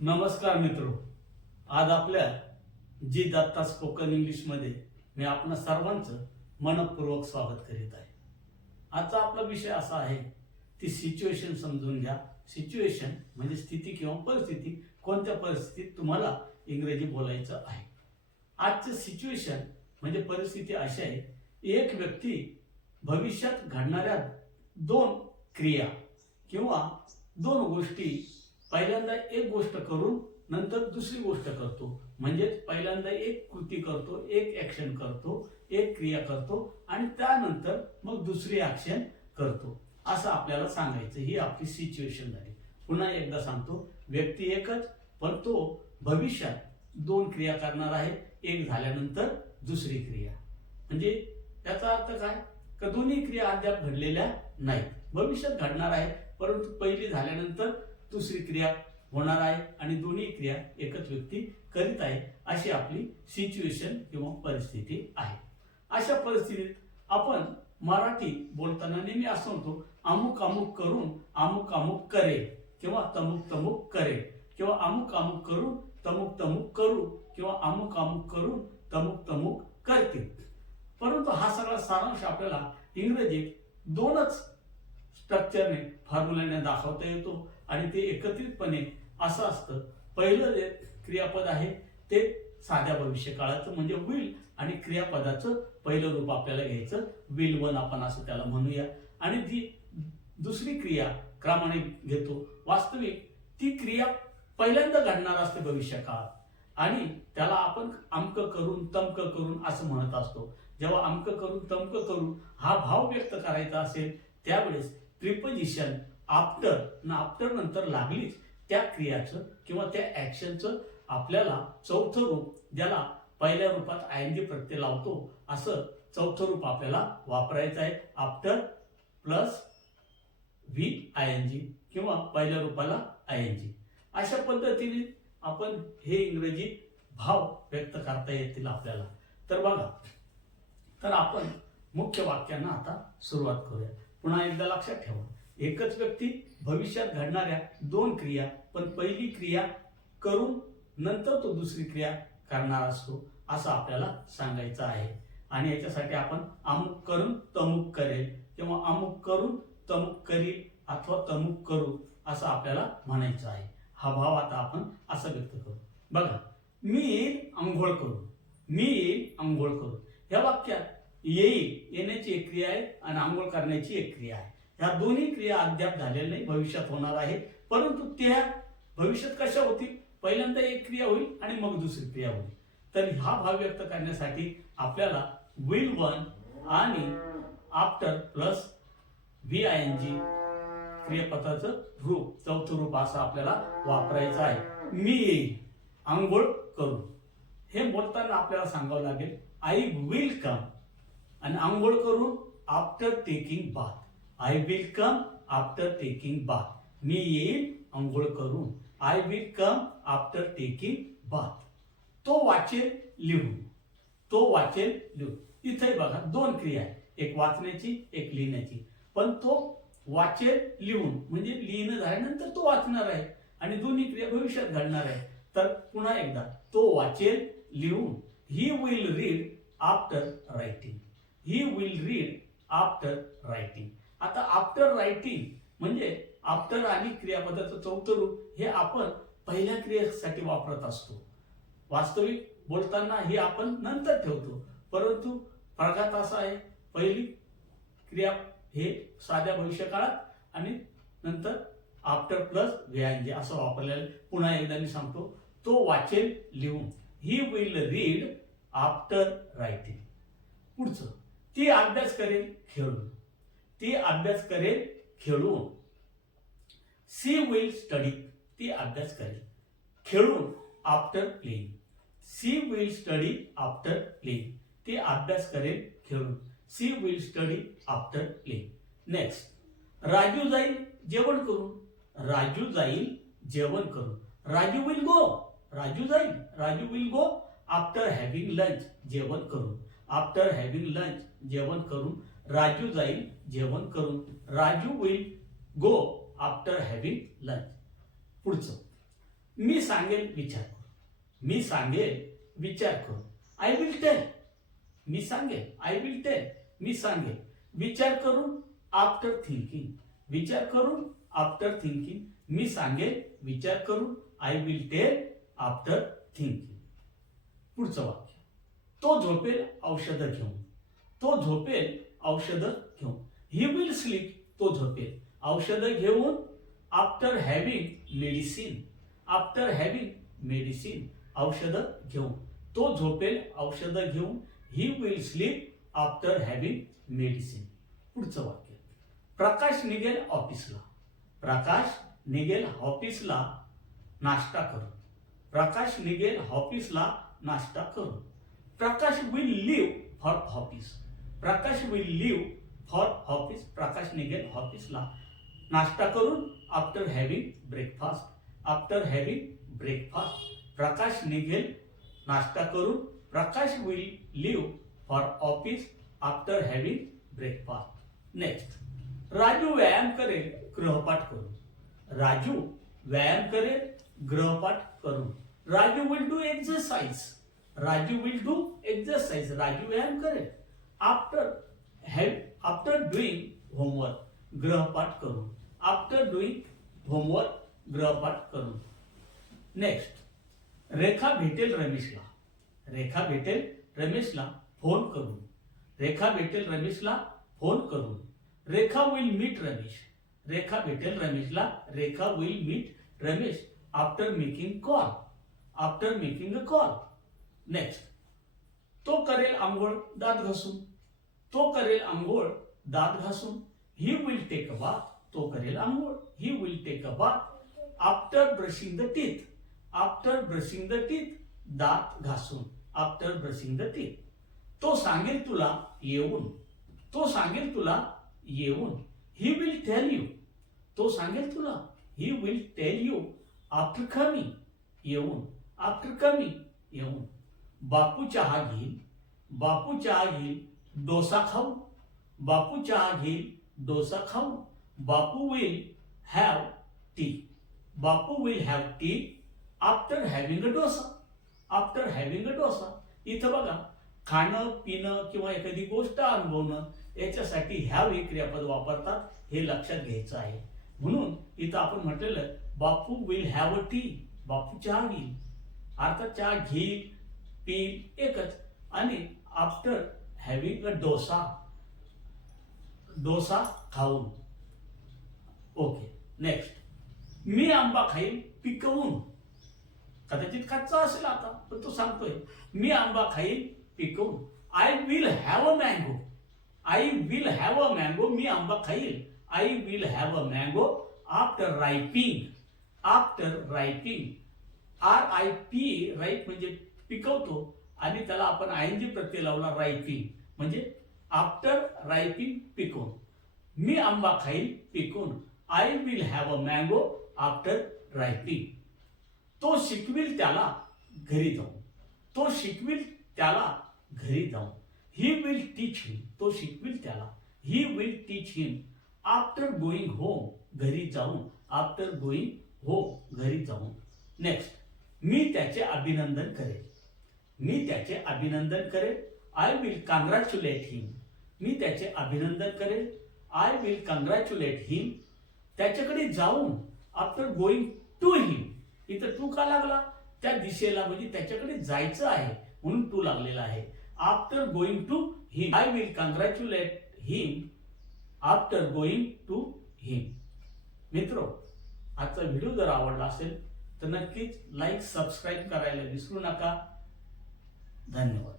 नमस्कार मित्र. आज आपल्या जी दत्ता स्पोकन इंग्लिशमध्ये मी आपण सर्वांचं मनपूर्वक स्वागत करीत आहे. आजचा आपला विषय असा आहे ती सिच्युएशन समजून घ्या. सिच्युएशन म्हणजे स्थिती किंवा परिस्थिती कोणत्या परिस्थितीत तुम्हाला इंग्रजी बोलायचं आहे. आजचं सिच्युएशन म्हणजे परिस्थिती अशी आहे एक व्यक्ती भविष्यात घडणाऱ्या दोन क्रिया किंवा दोन गोष्टी पहिल्यांदा एक गोष्ट करून नंतर दुसरी गोष्ट करतो. म्हणजेच पहिल्यांदा एक कृती करतो एक ऍक्शन करतो एक क्रिया करतो आणि त्यानंतर मग दुसरी ॲक्शन करतो. असं आपल्याला सांगायचं. ही आपली सिच्युएशन झाली. पुन्हा एकदा सांगतो. व्यक्ती एकच पण तो भविष्यात दोन क्रिया करणार आहे. एक झाल्यानंतर दुसरी क्रिया. म्हणजे त्याचा अर्थ काय? का दोन्ही क्रिया अद्याप घडलेल्या नाहीत. भविष्यात घडणार आहे परंतु पहिली झाल्यानंतर दुसरी क्रिया होणार आहे आणि दोन्ही क्रिया एकच व्यक्ती करीत आहे अशी आपली सिच्युएशन किंवा परिस्थिती आहे. अशा परिस्थितीत आपण मराठी बोलताना नेहमी असं म्हणतो अमुक अमुक करून अमुक अमुक करेल किंवा तमुक तमुक करेल किंवा अमुक अमुक करून तमुक तमुक करू किंवा अमुक अमुक करून तमुक तमुक करतील परंतु हा सगळा सारांश आपल्याला इंग्रजीत दोनच स्ट्रक्चरने फॉर्म्युल्याने दाखवता येतो आणि ते एकत्रितपणे असं असतं. पहिलं जे क्रियापद आहे ते साध्या भविष्य काळाचं म्हणजे विल आणि क्रियापदाचं पहिलं रूप आपल्याला घ्यायचं. विल वन आपण असं त्याला म्हणूया. आणि ती दुसरी क्रिया क्रमाने घेतो वास्तविक ती क्रिया पहिल्यांदा घडणार असते भविष्य काळात आणि त्याला आपण अमक करून तमक करून असं म्हणत असतो. जेव्हा अमक करून तमक करून हा भाव व्यक्त करायचा असेल त्यावेळेस प्रिपोजिशन आफ्टर ना आफ्टर नंतर लागलीच त्या क्रियाचं किंवा त्या ऍक्शनचं आपल्याला चौथं रूप ज्याला पहिल्या रूपात आय एन जी प्रत्यय लावतो असं चौथं रूप आपल्याला वापरायचं आहे. After plus V I N G किंवा पहिल्या रूपाला आय एन जी अशा पद्धतीने आपण हे इंग्रजी भाव व्यक्त करता येतील आपल्याला. तर बघा तर आपण मुख्य वाक्यांना आता सुरुवात करूया. पुन्हा एकदा लक्षात ठेवा. एकच व्यक्ती भविष्यात घडणाऱ्या दोन क्रिया पण पहिली क्रिया करून नंतर तो दुसरी क्रिया करणार असतो असं आपल्याला सांगायचं आहे. आणि याच्यासाठी आपण अमुक करून तमुक करेल किंवा अमुक करून तमुक करील अथवा तमुक करू असं आपल्याला म्हणायचं आहे. हा भाव आता आपण असं व्यक्त करू. बघा मी येईल आंघोळ करू. मी येईल आंघोळ करू. या वाक्यात येईल येण्याची एक क्रिया आहे आणि आंघोळ करण्याची एक क्रिया आहे. ह्या दोन्ही क्रिया अद्याप झालेल्या नाही भविष्यात होणार आहे. परंतु त्या भविष्यात कशा होतील? पहिल्यांदा एक क्रिया होईल आणि मग दुसरी क्रिया होईल. तर हा भाव व्यक्त करण्यासाठी आपल्याला विल वन आणि after plus V I N G क्रियापदाचं रूप चौथं रूप असं आपल्याला वापरायचं आहे. मी येईल आंघोळ करू. हे बोलताना आपल्याला सांगावं लागेल आय विल कम आणि आंघोळ करून after taking bath I will come after taking bath मी येईल आंघोळ करून. I will come after taking bath तो वाचेल लिहून. तो वाचेल लिहून. इथे बघा दोन क्रिया आहे एक वाचण्याची एक लिहिण्याची. पण तो वाचेल लिहून. म्हणजे लिहिणं झाल्यानंतर तो वाचणार आहे. आणि दोन्ही क्रिया भविष्यात घडणार आहे तर पुन्हा एकदा तो वाचेल लिहून. He will read after writing he will read after writing आता आफ्टर रायटिंग म्हणजे आफ्टर आणि क्रियापदाचं चौथं रूप हे आपण पहिल्या क्रियेसाठी वापरत असतो. वास्तविक बोलताना हे आपण नंतर ठेवतो. परंतु प्रघात असा आहे पहिली क्रिया हे साध्या भविष्यकाळात आणि नंतर आफ्टर प्लस व्यायांजे असं वापरलेलं पुन्हा एकदा मी सांगतो तो वाचेल लिहून. He will read after writing पुढचं. ती अभ्यास करेल खेळून. ती अभ्यास करेल खेळून. सी विल स्टडी ती अभ्यास करेल खेळून after playing she will study after playing ती अभ्यास करेल खेळून. She will study after playing next Raju जाईल जेवण करून. राजू जाईल जेवण करून. राजू विल गो राजू जाईल. Raju will go after having lunch जेवण करून. आफ्टर हॅव्हिंग लंच जेवण करून राजू जाईल जेवण करून. Raju will go after having lunch पुढचं. मी सांगेल विचार करू मी सांगेल विचार करू आय विल टेल मी सांगेल. आय विल टेल मी सांगेल. विचार करून आफ्टर थिंकिंग विचार करून आफ्टर थिंकिंग मी सांगेल विचार करून. I will tell after thinking पुढचं वाक्य. तो झोपेल औषधं घेऊन. तो झोपेल औषधं घेऊन. ही विल स्लीप तो झोपेल. औषधं घेऊन after having medicine after having medicine औषधं घेऊन. तो झोपेल औषधं घेऊन. He will sleep after having medicine पुढचं वाक्य. प्रकाश निघेल ऑफिसला. प्रकाश निघेल ऑफिसला नाश्ता करून. प्रकाश निघेल ऑफिसला नाश्ता करून. Prakash will leave for office Prakash will leave for office Prakash निघेल ऑफिसला नाश्ता करून after having breakfast after having breakfast Prakash निघेल. नाश्ता करून Prakash will leave for office after having breakfast next Raju व्यायाम करेल गृहपाठ करून. राजू व्यायाम करेल गृहपाठ करून. Raju will do exercise Raju will do exercise Raju व्यायाम करेल. After help after doing homework गृहपाठ करून आफ्टर डुईंग होमवर्क गृहपाठ करून नेक्स्ट रेखा भेटेल रमेशला रेखा भेटेल रमेशला फ़ोन करून रेखा भेटेल रमेशला फ़ोन करून रेखा विल मीट रमेश रेखा भेटेल रमेशला Rekha will meet Ramesh after making call after making a call next तो करेल आंघोळ दात घासून. तो करेल आंघोळ दात घासून. He will take a bath तो करेल आंघोळ. He will take a bath after brushing the teeth after brushing the teeth दात घासून. आफ्टर ब्रशिंग द टीथ तो सांगेल तुला येऊन. तो सांगेल तुला येऊन. ही विल टेल यू तो सांगेल तुला. He will tell you after coming येऊन. आफ्टर कमिंग येऊन. बापू चहा घेईल बापू चहा घेईल डोसा खाऊ. बापू चहा घेईल डोसा खाऊ. Bapu will have tea Bapu will have tea after having a dosa. After having a dosa. इथं बघा खाणं पिणं किंवा एखादी गोष्ट अनुभवणं याच्यासाठी ह्या हे क्रियापद वापरतात हे लक्षात घ्यायचं आहे. म्हणून इथं आपण म्हटलेलं Bapu will have a tea Bapu चहा घेईल अर्थात चहा घेईल पी एकच. आणि after having a dosa dosa खाऊन. ओके नेक्स्ट मी आंबा खाईल पिकवून. कदाचित कच्चा असेल आता पण तो सांगतोय. मी आंबा खाईल पिकवून. I will have a mango I will have a mango मी आंबा खाईल I will have a mango after ripening after ripening R I P right म्हणजे पिकवतो आणि त्याला आपण आय एन जी प्रत्यय लावला रायपिंग. म्हणजे आफ्टर रायपिंग पिकवून. मी आंबा खाईल पिकून. I will have a mango after ripening तो शिकविल त्याला घरी जाऊन. तो शिकविल त्याला घरी जाऊन. ही विल टीच हिम तो शिकविल त्याला. He will teach him after going home घरी जाऊन. आफ्टर गोईंग होम घरी जाऊन. नेक्स्ट मी त्याचे अभिनंदन करेल. मी त्याचे अभिनंदन करेल. आय विल कॉंग्रॅच्युलेट हिम मी त्याचे अभिनंदन करेल. आय विल कॉंग्रॅच्युलेट हिम त्याच्याकडे जाऊन आफ्टर गोईंग टू हिम इथं टू का लागला? त्या दिशेला म्हणजे त्याच्याकडे जायचं आहे म्हणून टू लागलेला आहे. After going to him I will congratulate him after going to him मित्र आजचा व्हिडिओ जर आवडला असेल तर नक्कीच लाईक सबस्क्राईब करायला विसरू नका. धन्यवाद.